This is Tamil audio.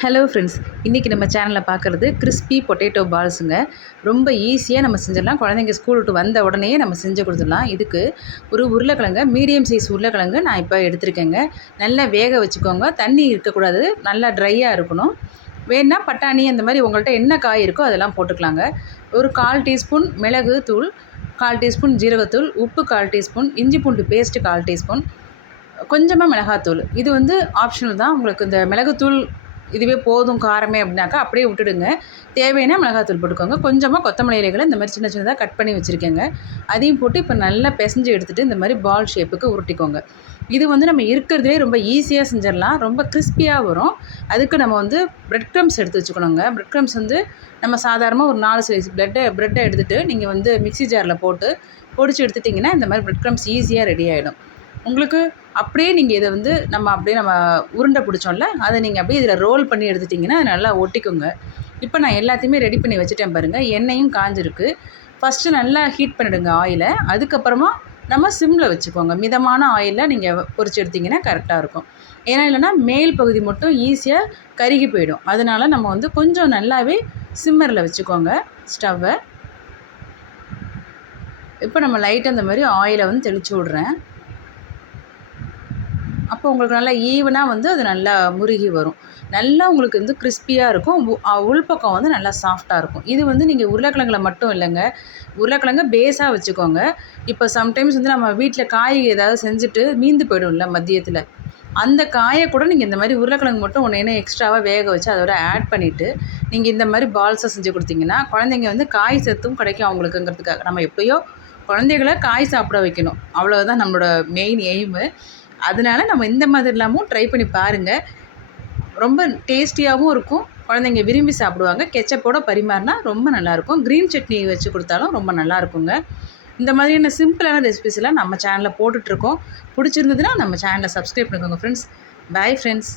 ஹலோ ஃப்ரெண்ட்ஸ், இன்றைக்கி நம்ம சேனலில் பார்க்குறது கிறிஸ்பி பொட்டேட்டோ பால்ஸுங்க. ரொம்ப ஈஸியாக நம்ம செஞ்சிடலாம். குழந்தைங்க ஸ்கூல் விட்டு வந்த உடனே நம்ம செஞ்சு கொடுத்துடலாம். இதுக்கு ஒரு உருளைக்கிழங்க, மீடியம் சைஸ் உருளைக்கிழங்கு நான் இப்போ எடுத்துருக்கேங்க. நல்லா வேக வச்சுக்கோங்க. தண்ணி இருக்கக்கூடாது, நல்லா ட்ரையாக இருக்கணும். வேணுன்னா பட்டாணி அந்த மாதிரி உங்கள்கிட்ட என்ன காய் இருக்கோ அதெல்லாம் போட்டுக்கலாங்க. ஒரு 1/4 டீஸ்பூன் மிளகு தூள், 1/4 டீஸ்பூன் ஜீரகத்தூள், உப்பு 1/4 டீஸ்பூன், இஞ்சி பூண்டு பேஸ்ட்டு 1/4 டீஸ்பூன், கொஞ்சமாக மிளகாத்தூள். இது ஆப்ஷனல் தான். உங்களுக்கு இந்த மிளகுத்தூள் இதுவே போதும் காரமே அப்படின்னாக்கா அப்படியே விட்டுடுங்க. தேவைன்னா மிளகாத்தூள் போட்டுக்கோங்க. கொஞ்சமாக கொத்தமல்லி இலைகளை இந்த மாதிரி சின்ன சின்னதாக கட் பண்ணி வச்சுருக்கேங்க. அதையும் போட்டு இப்போ நல்லா பிசைஞ்சு எடுத்துகிட்டு இந்த மாதிரி பால் ஷேப்புக்கு உருட்டிக்கோங்க. இது நம்ம இருக்கிறதுலே ரொம்ப ஈஸியாக செஞ்சிடலாம். ரொம்ப கிறிஸ்பியாக வரும். அதுக்கு நம்ம பிரெட் க்ரம்ஸ் எடுத்து வச்சுக்கணுங்க. பிரெட் க்ரம்ஸ் நம்ம சாதாரணமாக ஒரு 4 ஸ்லைஸ் ப்ரெட்டை எடுத்துகிட்டு நீங்கள் மிக்ஸி ஜாரில் போட்டு பொடிச்சு எடுத்துட்டிங்கன்னா இந்த மாதிரி பிரெட் க்ரம்ஸ் ஈஸியாக ரெடி ஆகிடும். உங்களுக்கு அப்படியே நீங்கள் இதை நம்ம உருண்டை பிடிச்சோம்ல, அதை நீங்கள் அப்படியே இதில் ரோல் பண்ணி எடுத்துட்டிங்கன்னா அது நல்லா ஒட்டிக்குங்க. இப்போ நான் எல்லாத்தையுமே ரெடி பண்ணி வச்சுட்டேன் பாருங்கள். எண்ணெயும் காஞ்சிருக்கு. ஃபஸ்ட்டு நல்லா ஹீட் பண்ணிவிடுங்க ஆயிலை. அதுக்கப்புறமா நம்ம சிம்மில் வச்சுக்கோங்க. மிதமான ஆயிலில் நீங்கள் பொரிச்சு எடுத்திங்கன்னா கரெக்டாக இருக்கும். ஏன்னா இல்லைன்னா மேல் பகுதி மட்டும் ஈஸியாக கருகி போயிடும். அதனால் நம்ம கொஞ்சம் நல்லாவே சிம்மரில் வச்சுக்கோங்க ஸ்டவ்வை. இப்போ நம்ம லைட்டாக அந்த மாதிரி ஆயிலை தெளித்து விட்றேன். அப்போ உங்களுக்கு நல்லா ஈவனாக அது நல்லா முருகி வரும். நல்லா உங்களுக்கு கிறிஸ்பியாக இருக்கும். உள்பக்கம் நல்லா சாஃப்டாக இருக்கும். இது நீங்கள் உருளைக்கிழங்குல மட்டும் இல்லைங்க, உருளைக்கிழங்க பேஸாக வச்சுக்கோங்க. இப்போ சம்டைம்ஸ் நம்ம வீட்டில் காய் ஏதாவது செஞ்சுட்டு மீந்து போய்டும்ல மதியத்தில், அந்த காயை கூட நீங்கள் இந்த மாதிரி உருளைக்கிழங்கு மட்டும் ஒன்று எக்ஸ்ட்ராவாக வேக வச்சு அதோட ஆட் பண்ணிவிட்டு நீங்கள் இந்த மாதிரி பால்ஸை செஞ்சு கொடுத்தீங்கன்னா குழந்தைங்க காய் சத்தும் கிடைக்கும் அவங்களுக்குங்கிறதுக்காக. நம்ம எப்போயோ குழந்தைகளை காய் சாப்பிட வைக்கணும், அவ்வளோதான் நம்மளோட மெயின் எய்மு. அதனால் நம்ம இந்த மாதிரிலாமும் ட்ரை பண்ணி பாருங்கள். ரொம்ப டேஸ்டியாகவும் இருக்கும். குழந்தைங்க விரும்பி சாப்பிடுவாங்க. கெச்சப்போட பரிமாறினா ரொம்ப நல்லாயிருக்கும். க்ரீன் சட்னி வச்சு கொடுத்தாலும் ரொம்ப நல்லாயிருக்குங்க. இந்த மாதிரியான சிம்பிளான ரெசிபிஸ்லாம் நம்ம சேனலில் போட்டுட்ருக்கோம். பிடிச்சிருந்ததுன்னா நம்ம சேனலை சப்ஸ்கிரைப் பண்ணிக்கோங்க ஃப்ரெண்ட்ஸ். Bye friends.